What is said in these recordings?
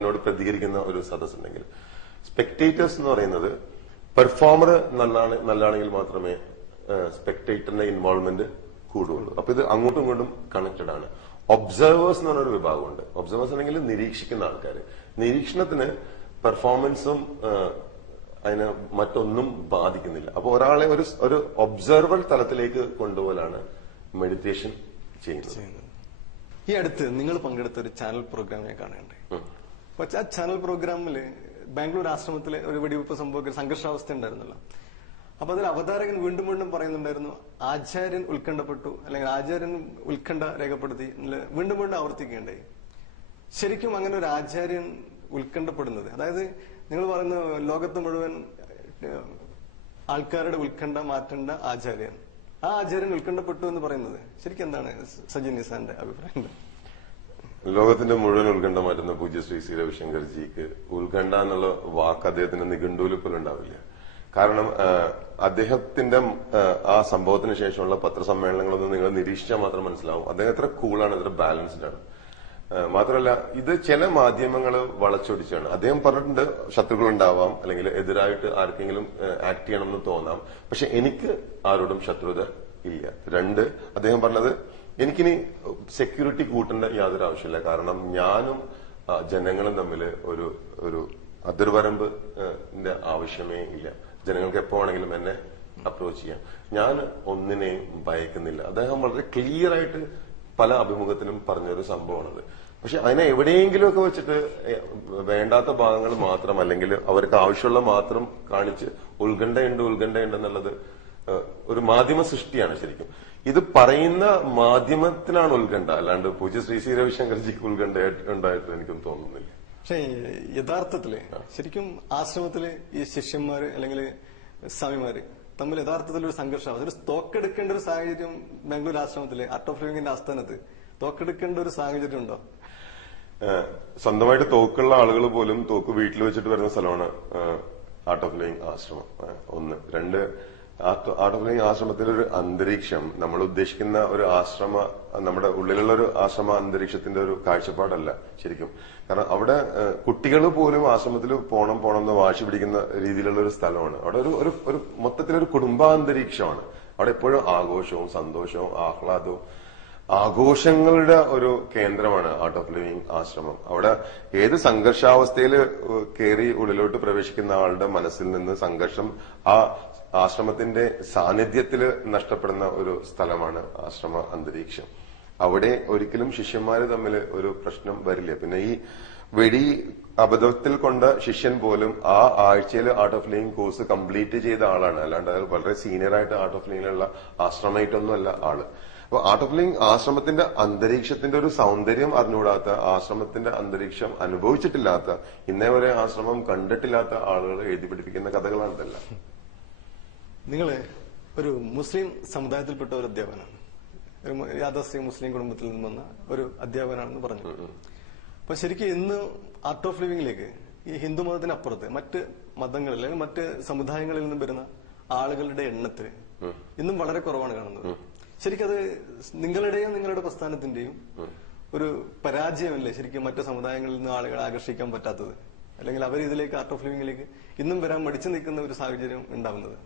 എന്നോട് പ്രതികരിക്കുന്ന ഒരു സദസ് ഉണ്ടെങ്കിൽ സ്പെക്ടേറ്റേഴ്സ് എന്ന് പറയുന്നത് പെർഫോമർ നല്ലതാണെങ്കിൽ മാത്രമേ സ്പെക്ടേറ്ററിന്റെ ഇൻവോൾവ്മെന്റ് കൂടുള്ളൂ. അപ്പൊ ഇത് അങ്ങോട്ടും ഇങ്ങോട്ടും കണക്റ്റഡ് ആണ്. ഒബ്സർവേഴ്സ് എന്ന് പറഞ്ഞൊരു വിഭാഗമുണ്ട്. ഒബ്സർവേഴ്സ് ആണെങ്കിൽ നിരീക്ഷിക്കുന്ന ആൾക്കാർ. നിരീക്ഷണത്തിന് പെർഫോമൻസും അതിന് മറ്റൊന്നും ബാധിക്കുന്നില്ല. അപ്പൊ ഒരാളെ ഒരു ഒബ്സർവർ തലത്തിലേക്ക് കൊണ്ടുപോലാണ് മെഡിറ്റേഷൻ ചെയ്യുന്നത്. ഈ അടുത്ത് നിങ്ങൾ പങ്കെടുത്ത ഒരു ചാനൽ പ്രോഗ്രാമിനെ കാണുന്നുണ്ട്. പക്ഷെ ആ ചാനൽ പ്രോഗ്രാമില് ബാംഗ്ലൂർ ആശ്രമത്തിലെ ഒരു വെടിവെപ്പ് സംഭവിക്കുന്ന സംഘർഷാവസ്ഥ ഉണ്ടായിരുന്നല്ലോ. അപ്പൊ അതിൽ അവതാരകൻ വീണ്ടും വീണ്ടും പറയുന്നുണ്ടായിരുന്നു, ആചാര്യൻ ഉത്കണ്ഠപ്പെട്ടു, അല്ലെങ്കിൽ ആചാര്യൻ ഉത്കണ്ഠ രേഖപ്പെടുത്തി വീണ്ടും വീണ്ടും ആവർത്തിക്കുകയുണ്ടായി. ശരിക്കും അങ്ങനെ ഒരു ആചാര്യൻ ഉത്കണ്ഠപ്പെടുന്നത്, അതായത് നിങ്ങൾ പറയുന്ന ലോകത്ത് മുഴുവൻ ആൾക്കാരുടെ ഉത്കണ്ഠ മാറ്റേണ്ട ആചാര്യൻ, ആ ആചാര്യൻ ഉത്കണ്ഠപ്പെട്ടു എന്ന് പറയുന്നത് ശരിക്കും എന്താണ് സജിൻ നിസാന്റെ അഭിപ്രായം? ലോകത്തിന്റെ മുഴുവൻ ഉത്കണ്ഠ മാറ്റുന്ന പൂജ്യ ശ്രീ ശ്രീ രവിശങ്കർജിക്ക് ഉത്കണ്ഠ എന്നുള്ള വാക്ക് അദ്ദേഹത്തിന്റെ നിഘണ്ടുവിൽ പോലും ഉണ്ടാവില്ല. കാരണം അദ്ദേഹത്തിന്റെ ആ സംഭവത്തിന് ശേഷമുള്ള പത്രസമ്മേളനങ്ങളൊന്നും നിങ്ങൾ നിരീക്ഷിച്ചാൽ മാത്രം മനസ്സിലാവും അദ്ദേഹം എത്ര കൂളാണ്, എത്ര ബാലൻസ്ഡ് ആണ്. മാത്രമല്ല ഇത് ചില മാധ്യമങ്ങൾ വളച്ചൊടിച്ചാണ്. അദ്ദേഹം പറഞ്ഞിട്ടുണ്ട് ശത്രുക്കൾ ഉണ്ടാവാം, അല്ലെങ്കിൽ എതിരായിട്ട് ആർക്കെങ്കിലും ആക്ട് ചെയ്യണമെന്ന് തോന്നാം, പക്ഷെ എനിക്ക് ആരോടും ശത്രുത ഇല്ല. രണ്ട്, അദ്ദേഹം പറഞ്ഞത് എനിക്കിനി സെക്യൂരിറ്റി കൂട്ടേണ്ട യാതൊരു ആവശ്യമില്ല, കാരണം ഞാനും ജനങ്ങളും തമ്മിൽ ഒരു അതിർവരമ്പ് ആവശ്യമേ ഇല്ല. ജനങ്ങൾക്ക് എപ്പോ വേണമെങ്കിലും എന്നെ അപ്രോച്ച് ചെയ്യാം. ഞാൻ ഒന്നിനെയും ഭയക്കുന്നില്ല. അദ്ദേഹം വളരെ ക്ലിയർ ആയിട്ട് പല അഭിമുഖത്തിലും പറഞ്ഞൊരു സംഭവമാണത്. പക്ഷെ അതിനെ എവിടെയെങ്കിലുമൊക്കെ വെച്ചിട്ട് വേണ്ടാത്ത ഭാഗങ്ങൾ മാത്രം, അല്ലെങ്കിൽ അവർക്ക് ആവശ്യമുള്ള മാത്രം കാണിച്ച് ഉത്കണ്ഠയുണ്ട് എന്നുള്ളത് ഒരു മാധ്യമ സൃഷ്ടിയാണ്. ശരിക്കും ഇത് പറയുന്ന മാധ്യമത്തിനാണ് ഉത്കണ്ഠ, അല്ലാണ്ട് പൂജ്യ ശ്രീ ശ്രീ രവിശങ്കർജിക്ക് ഉത്കണ്ഠ ഉണ്ടായിട്ട് എനിക്കൊന്നും തോന്നുന്നില്ല. പക്ഷെ യഥാർത്ഥത്തില് ശരിക്കും ആശ്രമത്തില് ഈ ശിഷ്യന്മാര് അല്ലെങ്കിൽ സ്വാമിമാര് തമ്മിൽ യഥാർത്ഥത്തിൽ ഒരു സംഘർഷം, അതൊരു തോക്കെടുക്കേണ്ട ഒരു സാഹചര്യം ബാംഗ്ലൂർ ആശ്രമത്തില് ആർട്ട് ഓഫ് ലിവിംഗിന്റെ ആസ്ഥാനത്ത് തോക്കെടുക്കേണ്ട ഒരു സാഹചര്യം ഉണ്ടോ? സ്വന്തമായിട്ട് തോക്കുള്ള ആളുകൾ പോലും തോക്ക് വീട്ടിൽ വെച്ചിട്ട് വരുന്ന സ്ഥലമാണ് ആർട്ട് ഓഫ് ലിവിംഗ് ആശ്രമം. ഒന്ന്. രണ്ട്, ആർട്ട് ഓഫ് ലിവിംഗ് ആശ്രമത്തിലെ ഒരു അന്തരീക്ഷം നമ്മൾ ഉദ്ദേശിക്കുന്ന ഒരു നമ്മുടെ ഉള്ളിലുള്ള ഒരു ആശ്രമ അന്തരീക്ഷത്തിന്റെ ഒരു കാഴ്ചപ്പാടല്ല ശരിക്കും. കാരണം അവിടെ കുട്ടികൾ പോലും ആശ്രമത്തിൽ പോണം എന്ന് വാശി പിടിക്കുന്ന രീതിയിലുള്ള ഒരു സ്ഥലമാണ്. അവിടെ ഒരു മൊത്തത്തിലൊരു കുടുംബാന്തരീക്ഷമാണ്. അവിടെ എപ്പോഴും ആഘോഷവും സന്തോഷവും ആഹ്ലാദവും ആഘോഷങ്ങളുടെ ഒരു കേന്ദ്രമാണ് ആർട്ട് ഓഫ് ലിവിംഗ് ആശ്രമം. അവിടെ ഏത് സംഘർഷാവസ്ഥയിൽ കയറി ഉള്ളിലോട്ട് പ്രവേശിക്കുന്ന ആളുടെ മനസ്സിൽ നിന്ന് സംഘർഷം ആ ആശ്രമത്തിന്റെ സാന്നിധ്യത്തിൽ നഷ്ടപ്പെടുന്ന ഒരു സ്ഥലമാണ് ആശ്രമ അന്തരീക്ഷം. അവിടെ ഒരിക്കലും ശിഷ്യന്മാര് തമ്മിൽ ഒരു പ്രശ്നം വരില്ല. പിന്നെ ഈ വെടി അബദ്ധത്തിൽ കൊണ്ട ശിഷ്യൻ പോലും ആ ആഴ്ചയിൽ art of living course complete ചെയ്ത ആളാണ്, അല്ലാണ്ട് വളരെ സീനിയർ ആയിട്ട് ആർട്ട് ഓഫ് ലിവിംഗിലുള്ള ആശ്രമമായിട്ടൊന്നും അല്ല ആള്. അപ്പൊ ആർട്ട് ഓഫ് ലിവിംഗ് ആശ്രമത്തിന്റെ അന്തരീക്ഷത്തിന്റെ ഒരു സൗന്ദര്യം അറിഞ്ഞുകൂടാത്ത, ആശ്രമത്തിന്റെ അന്തരീക്ഷം അനുഭവിച്ചിട്ടില്ലാത്ത, ഇന്നേ വരെ ആശ്രമം കണ്ടിട്ടില്ലാത്ത ആളുകൾ എഴുതി പഠിപ്പിക്കുന്ന കഥകളാണ് ഇതെല്ലാം. നിങ്ങള് ഒരു മുസ്ലിം സമുദായത്തിൽപ്പെട്ട ഒരു അധ്യാപകനാണ്, യാഥാസ്ഥിക മുസ്ലിം കുടുംബത്തിൽ നിന്ന് വന്ന ഒരു അധ്യാപകനാണെന്ന് പറഞ്ഞു. അപ്പൊ ശരിക്കും ഇന്ന് ആർട്ട് ഓഫ് ലിവിംഗിലേക്ക് ഈ ഹിന്ദു മതത്തിനപ്പുറത്ത് മറ്റ് മതങ്ങളിൽ അല്ലെങ്കിൽ മറ്റ് സമുദായങ്ങളിൽ നിന്നും വരുന്ന ആളുകളുടെ എണ്ണത്തിൽ ഇന്നും വളരെ കുറവാണ് കാണുന്നത്. ശരിക്കും അത് നിങ്ങളുടെയും നിങ്ങളുടെ പ്രസ്ഥാനത്തിന്റെയും ഒരു പരാജയമല്ലേ ശരിക്കും മറ്റു സമുദായങ്ങളിൽ നിന്ന് ആളുകളെ ആകർഷിക്കാൻ പറ്റാത്തത്, അല്ലെങ്കിൽ അവർ ഇതിലേക്ക് ആർട്ട് ഓഫ് ലിവിംഗിലേക്ക് ഇന്നും വരാൻ മടിച്ചു നിൽക്കുന്ന ഒരു സാഹചര്യം ഉണ്ടാവുന്നത്?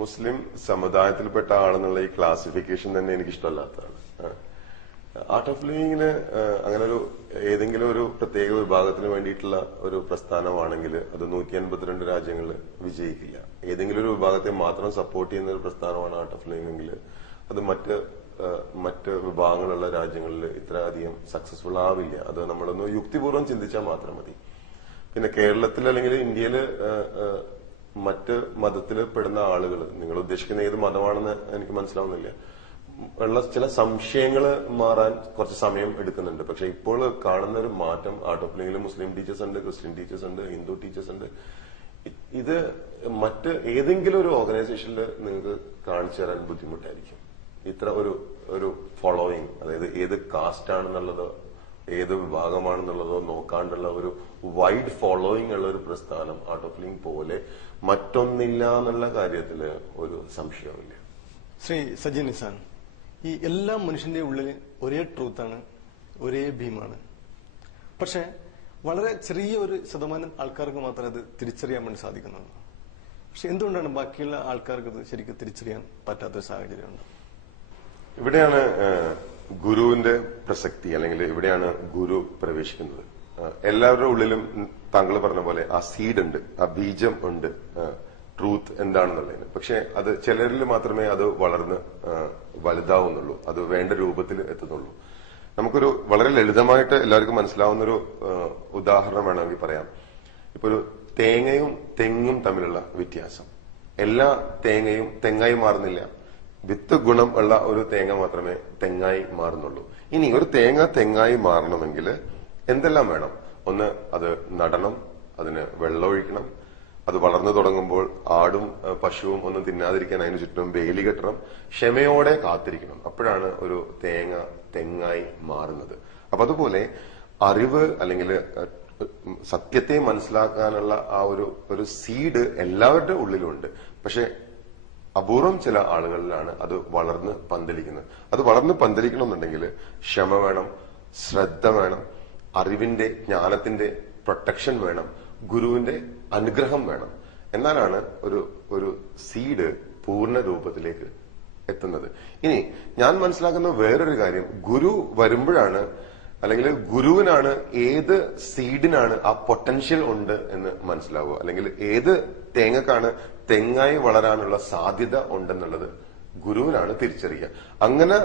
മുസ്ലിം സമുദായത്തിൽപ്പെട്ട ആളെന്നുള്ള ഈ ക്ലാസിഫിക്കേഷൻ തന്നെ എനിക്ക് ഇഷ്ടമല്ലാത്തതാണ്. ആർട്ട് ഓഫ് ലിവിംഗിന് അങ്ങനെ ഏതെങ്കിലും ഒരു പ്രത്യേക വിഭാഗത്തിന് വേണ്ടിയിട്ടുള്ള ഒരു പ്രസ്ഥാനമാണെങ്കിൽ അത് 152 രാജ്യങ്ങളിൽ വിജയിക്കില്ല. ഏതെങ്കിലും ഒരു വിഭാഗത്തെ മാത്രം സപ്പോർട്ട് ചെയ്യുന്ന ഒരു പ്രസ്ഥാനമാണ് ആർട്ട് ഓഫ് ലിവിംഗ് എങ്കിൽ അത് മറ്റ് വിഭാഗങ്ങളുള്ള രാജ്യങ്ങളിൽ ഇത്ര അധികം സക്സസ്ഫുൾ ആവില്ല. അത് നമ്മളൊന്ന് യുക്തിപൂർവ്വം ചിന്തിച്ചാൽ മാത്രം മതി. പിന്നെ കേരളത്തിൽ അല്ലെങ്കിൽ ഇന്ത്യയിൽ മറ്റ് മതത്തിൽ പെടുന്ന ആളുകൾ, നിങ്ങൾ ഉദ്ദേശിക്കുന്ന ഏത് മതമാണെന്ന് എനിക്ക് മനസ്സിലാവുന്നില്ല, ഉള്ള ചില സംശയങ്ങൾ മാറാൻ കുറച്ച് സമയം എടുക്കുന്നുണ്ട്. പക്ഷെ ഇപ്പോൾ കാണുന്ന ഒരു മാറ്റം ആർട്ട് ഓഫ് ലിവിംഗിൽ മുസ്ലിം ടീച്ചേഴ്സ് ഉണ്ട്, ക്രിസ്ത്യൻ ടീച്ചേഴ്സ് ഉണ്ട്, ഹിന്ദു ടീച്ചേഴ്സ് ഉണ്ട്. ഇത് മറ്റ് ഏതെങ്കിലും ഒരു ഓർഗനൈസേഷനിൽ നിങ്ങൾക്ക് കാണിച്ചു തരാൻ ബുദ്ധിമുട്ടായിരിക്കും. ഇത്ര ഒരു ഫോളോയിങ്, അതായത് ഏത് കാസ്റ്റ് ആണെന്നുള്ളതോ ഏത് വിഭാഗമാണെന്നുള്ളതോ നോക്കാണ്ടുള്ള ഒരു വൈഡ് ഫോളോയിങ് ഉള്ള ഒരു പ്രസ്ഥാനം ആർട്ട് ഓഫ് ലിവിംഗ് പോലെ മറ്റൊന്നില്ല എന്നുള്ള കാര്യത്തില് ഒരു സംശയമില്ല. ശ്രീ സജിൻ നിസാൻ, ഈ എല്ലാ മനുഷ്യന്റെ ഉള്ളിൽ ഒരേ ട്രൂത്താണ്, ഒരേ ഭീമാണ്. പക്ഷെ വളരെ ചെറിയ ഒരു ശതമാനം ആൾക്കാർക്ക് മാത്രമേ അത് തിരിച്ചറിയാൻ വേണ്ടി സാധിക്കുന്നുള്ളൂ. പക്ഷെ എന്തുകൊണ്ടാണ് ബാക്കിയുള്ള ആൾക്കാർക്ക് ഇത് ശരിക്കും തിരിച്ചറിയാൻ പറ്റാത്തൊരു സാഹചര്യമുണ്ട്? ഇവിടെയാണ് ഗുരുവിന്റെ പ്രസക്തി, അല്ലെങ്കിൽ ഇവിടെയാണ് ഗുരു പ്രവേശിക്കുന്നത്. എല്ലാവരുടെ ഉള്ളിലും താങ്കൾ പറഞ്ഞ പോലെ ആ സീഡ് ഉണ്ട്, ആ ബീജം ഉണ്ട്, ട്രൂത്ത് എന്താണെന്നുള്ളതിന്. പക്ഷെ അത് ചിലരിൽ മാത്രമേ അത് വളർന്ന് വലുതാവുന്നുള്ളൂ, അത് വേണ്ട രൂപത്തിൽ എത്തുന്നുള്ളൂ. നമുക്കൊരു വളരെ ലളിതമായിട്ട് എല്ലാവർക്കും മനസ്സിലാവുന്ന ഒരു ഉദാഹരണം വേണമെങ്കിൽ പറയാം. ഇപ്പൊ ഒരു തേങ്ങയും തെങ്ങും തമ്മിലുള്ള വ്യത്യാസം. എല്ലാ തേങ്ങയും തെങ്ങായി മാറുന്നില്ല. വിത്ത് ഗുണം ഉള്ള ഒരു തേങ്ങ മാത്രമേ തെങ്ങായി മാറുന്നുള്ളൂ. ഇനി ഒരു തേങ്ങ തെങ്ങായി മാറണമെങ്കിൽ എന്തെല്ലാം വേണം? ഒന്ന്, അത് നടണം, അതിന് വെള്ളമൊഴിക്കണം, അത് വളർന്നു തുടങ്ങുമ്പോൾ ആടും പശുവും ഒന്നും തിന്നാതിരിക്കാൻ അതിന് ചുറ്റും വേലി കെട്ടണം, ക്ഷമയോടെ കാത്തിരിക്കണം. അപ്പോഴാണ് ഒരു തേങ്ങ തെങ്ങായി മാറുന്നത്. അപ്പൊ അതുപോലെ അറിവ് അല്ലെങ്കിൽ സത്യത്തെ മനസ്സിലാക്കാനുള്ള ആ ഒരു സീഡ് എല്ലാവരുടെ ഉള്ളിലുണ്ട്. പക്ഷെ അപൂർവം ചില ആളുകളിലാണ് അത് വളർന്ന് പന്തലിക്കുന്നത്. അത് വളർന്ന് പന്തലിക്കണമെന്നുണ്ടെങ്കിൽ ക്ഷമ വേണം, ശ്രദ്ധ വേണം, അറിവിന്റെ ജ്ഞാനത്തിന്റെ പ്രൊട്ടക്ഷൻ വേണം, ഗുരുവിന്റെ അനുഗ്രഹം വേണം. എന്നാലാണ് ഒരു സീഡ് പൂർണ്ണ രൂപത്തിലേക്ക് എത്തുന്നത്. ഇനി ഞാൻ മനസ്സിലാക്കുന്ന വേറൊരു കാര്യം, ഗുരു വരുമ്പോഴാണ്, അല്ലെങ്കിൽ ഗുരുവിനാണ് ഏത് സീഡിനാണ് ആ പൊട്ടൻഷ്യൽ ഉണ്ട് എന്ന് മനസ്സിലാവുക, അല്ലെങ്കിൽ ഏത് തേങ്ങക്കാണ് തെങ്ങായി വളരാനുള്ള സാധ്യത ഉണ്ടെന്നുള്ളത് ഗുരുവിനാണ് തിരിച്ചറിയുക. അങ്ങനെ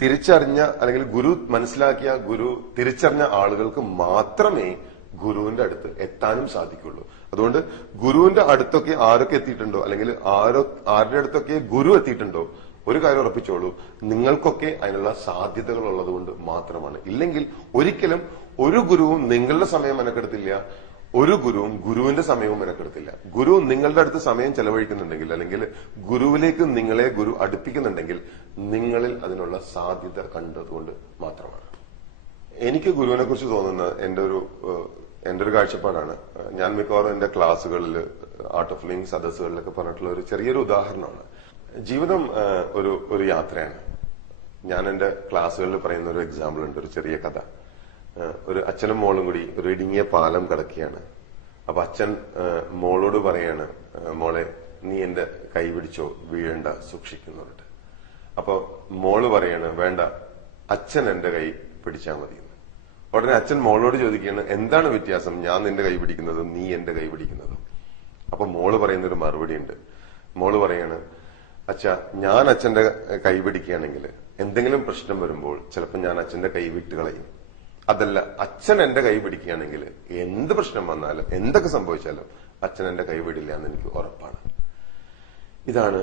തിരിച്ചറിഞ്ഞ, അല്ലെങ്കിൽ ഗുരു മനസ്സിലാക്കിയ, ഗുരു തിരിച്ചറിഞ്ഞ ആളുകൾക്ക് മാത്രമേ ഗുരുവിന്റെ അടുത്ത് എത്താനും സാധിക്കുള്ളൂ. അതുകൊണ്ട് ഗുരുവിന്റെ അടുത്തൊക്കെ ആരൊക്കെ എത്തിയിട്ടുണ്ടോ, അല്ലെങ്കിൽ ആരുടെ അടുത്തൊക്കെ ഗുരു എത്തിയിട്ടുണ്ടോ, ഒരു കാര്യം ഉറപ്പിച്ചോളൂ, നിങ്ങൾക്കൊക്കെ അതിനുള്ള സാധ്യതകൾ ഉള്ളത് കൊണ്ട് മാത്രമാണ്. ഇല്ലെങ്കിൽ ഒരിക്കലും ഒരു ഗുരുവും നിങ്ങളുടെ സമയം മെനക്കെടുത്തില്ല, ഒരു ഗുരുവും ഗുരുവിന്റെ സമയവും മെനക്കെടുത്തില്ല. ഗുരു നിങ്ങളുടെ അടുത്ത് സമയം ചെലവഴിക്കുന്നുണ്ടെങ്കിൽ, അല്ലെങ്കിൽ ഗുരുവിലേക്ക് നിങ്ങളെ ഗുരു അടുപ്പിക്കുന്നുണ്ടെങ്കിൽ, നിങ്ങളിൽ അതിനുള്ള സാധ്യത കണ്ടതുകൊണ്ട് മാത്രമാണ്. എനിക്ക് ഗുരുവിനെ കുറിച്ച് തോന്നുന്ന എന്റെ ഒരു കാഴ്ചപ്പാടാണ്. ഞാൻ മിക്കവാറും എന്റെ ക്ലാസ്സുകളിൽ, ആർട്ട് ഓഫ് ലിവിംഗ് സദസ്സുകളിലൊക്കെ പറഞ്ഞിട്ടുള്ള ഒരു ചെറിയൊരു ഉദാഹരണമാണ്. ജീവിതം ഒരു യാത്രയാണ്. ഞാൻ എന്റെ ക്ലാസ്സുകളിൽ പറയുന്ന ഒരു എക്സാമ്പിൾ ഉണ്ട്, ഒരു ചെറിയ കഥ. ഒരു അച്ഛനും മോളും കൂടി ഒരു ഇടുങ്ങിയ പാലം കടക്കുകയാണ്. അപ്പൊ അച്ഛൻ മോളോട് പറയാണ്, മോളെ നീ എന്റെ കൈ പിടിച്ചോ, വീഴണ്ട, സൂക്ഷിക്കുന്നുണ്ട്. അപ്പൊ മോള് പറയാണ്, വേണ്ട, അച്ഛൻ എന്റെ കൈ പിടിച്ചാൽ മതി. ഉടനെ അച്ഛൻ മോളോട് ചോദിക്കുകയാണ്, എന്താണ് വ്യത്യാസം ഞാൻ നിന്റെ കൈ പിടിക്കുന്നതും നീ എന്റെ കൈ പിടിക്കുന്നതും? അപ്പൊ മോള് പറയുന്നൊരു മറുപടി ഉണ്ട്. മോള് പറയാണ്, അച്ഛാ, ഞാൻ അച്ഛന്റെ കൈ പിടിക്കുകയാണെങ്കിൽ എന്തെങ്കിലും പ്രശ്നം വരുമ്പോൾ ചിലപ്പോൾ ഞാൻ അച്ഛന്റെ കൈ വിട്ട് കളയും. അതല്ല, അച്ഛൻ എന്റെ കൈ പിടിക്കുകയാണെങ്കിൽ എന്ത് പ്രശ്നം വന്നാലും എന്തൊക്കെ സംഭവിച്ചാലും അച്ഛൻ എന്റെ കൈ വിടില്ല എന്ന് എനിക്ക് ഉറപ്പാണ്. ഇതാണ്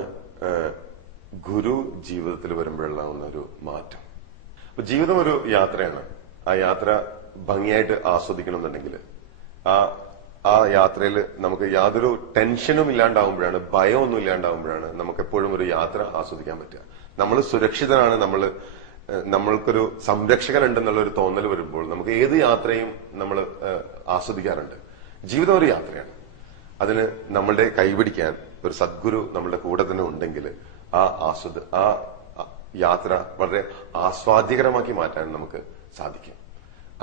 ഗുരു ജീവിതത്തിൽ വരുമ്പോഴുള്ള ഒരു മാറ്റം. അപ്പൊ ജീവിതം ഒരു യാത്രയാണ്. ആ യാത്ര ഭംഗിയായിട്ട് ആസ്വദിക്കണമെന്നുണ്ടെങ്കിൽ ആ യാത്രയിൽ നമുക്ക് യാതൊരു ടെൻഷനും ഇല്ലാണ്ടാവുമ്പോഴാണ്, ഭയമൊന്നും ഇല്ലാണ്ടാവുമ്പോഴാണ് നമുക്ക് എപ്പോഴും ഒരു യാത്ര ആസ്വദിക്കാൻ പറ്റുക. നമ്മൾ സുരക്ഷിതനാണ്, നമ്മൾക്കൊരു സംരക്ഷകൻ ഉണ്ടെന്നുള്ള ഒരു തോന്നൽ വരുമ്പോൾ നമുക്ക് ഏത് യാത്രയും നമ്മൾ ആസ്വദിക്കാറുണ്ട്. ജീവിതം ഒരു യാത്രയാണ്. അതിന് നമ്മളുടെ കൈപിടിക്കാൻ ഒരു സദ്ഗുരു നമ്മളുടെ കൂടെ തന്നെ ഉണ്ടെങ്കിൽ ആ യാത്ര വളരെ ആസ്വാദ്യകരമാക്കി മാറ്റാൻ നമുക്ക് സാധിക്കും.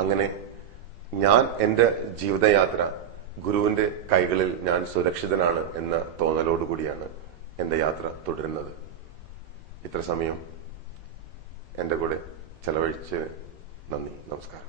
അങ്ങനെ ഞാൻ എന്റെ ജീവിതയാത്ര ഗുരുവിന്റെ കൈകളിൽ ഞാൻ സുരക്ഷിതനാണ് എന്ന തോന്നലോടുകൂടിയാണ് എന്റെ യാത്ര തുടരുന്നത്. ഇത്ര സമയം എന്റെ കൂടെ ചെലവഴിച്ച് നന്ദി, നമസ്കാരം.